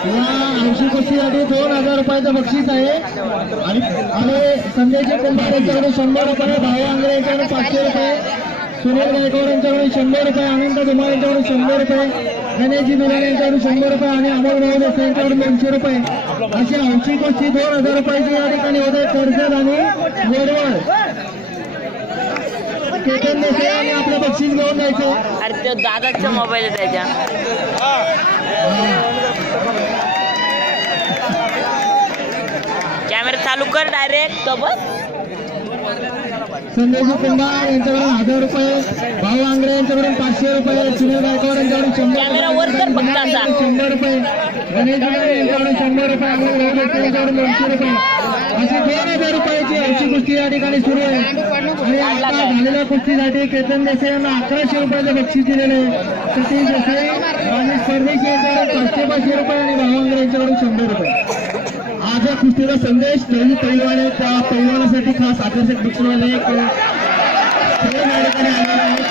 या ऐंशी कुस्तीसाठी 2000 रुपयाचं बक्षीस आहे आणि संजयजी कुंभार यांच्याकडे 100 रुपये, भाऊ आंग्रे यांच्याकडे 500 रुपये, सुनील गायकवाड यांच्याकडे 100 रुपये, अनंत धुमाळ यांच्याकडे 100 रुपये, गणेशजी मिलाने यांच्याकडे 100 रुपये आणि अमोल भाऊ देसाई यांच्याकडे 200 रुपये अशी ऐंशी कुस्ती 2000 रुपयाची या ठिकाणी होते. कर्जत आणि वडवळ केतन देसाई आणि आपलं बक्षीस घेऊन जायचं. अरे तो दादाचा मोबाईल आहे त्याच्या. कॅमेरा चालू कर डायरेक्ट सोबत. संजयजी कुंभार यांच्याकडून 1000 रुपये, भाऊ आंग्रे यांच्याकडून 500 रुपये, सुनील गायकवाड यांच्याकडून 100 रुपये, 100 रुपये, गणेश यांच्याकडून 100 रुपये, अमोल भाऊ देसाई यांच्याकडून 200 रुपये अशी 2000 रुपयाची ऐंशी कुस्ती या ठिकाणी सुरू आहे. आणि आता झालेल्या कुस्तीसाठी केतन देसाई यांना 1100 रुपयाचं बक्षीस दिलेलं आहे. सतीश देसाई आणि स्पर्धेशी यांच्याकडून 500 रुपये आणि भाऊ आंग्रे यांच्याकडून 100 रुपये. आज या कुस्तीचा संदेश पैलवान आहे, त्या पैलवानासाठी खास आकर्षक बक्षीसवाले या ठिकाणी आलेले आहेत.